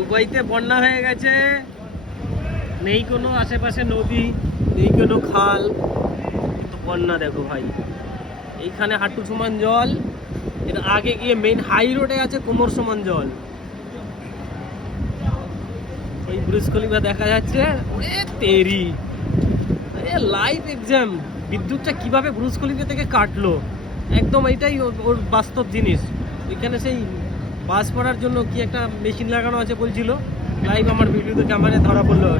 দুবাইতে বন্যা হয়ে গেছে, নেই কোনো আশেপাশে নদী, নেই কোনো খাল, কিন্তু বন্যা দেখো ভাই, এইখানে হাঁটু সমান জল, এর আগে গিয়ে মেইন হাই রোডে আছে কোমর সমান জল। ওই ব্রুজ খলিফা দেখা যাচ্ছে, ওরে তেরি, আরে লাইভ এক্সাম, বিদ্যুৎটা কিভাবে ব্রুজ খলিফা থেকে কাটলো, একদম এটাই ওর বাস্তব জিনিস। এখানে সেই বাস পড়ার জন্য কি একটা মেশিন লাগানো আছে বলছিল, লাইভ আমার ভিডিওতে ক্যামেরায় ধরা পড়লো।